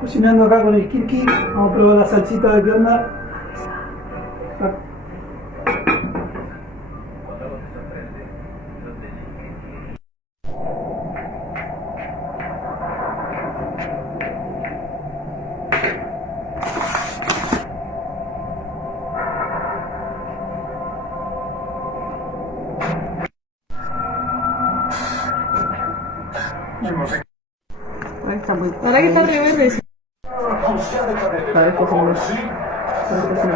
Cocinando acá con el Kirki. Vamos a probar la salsita de qué onda. Ahora que está re verde, sí. Parece que se me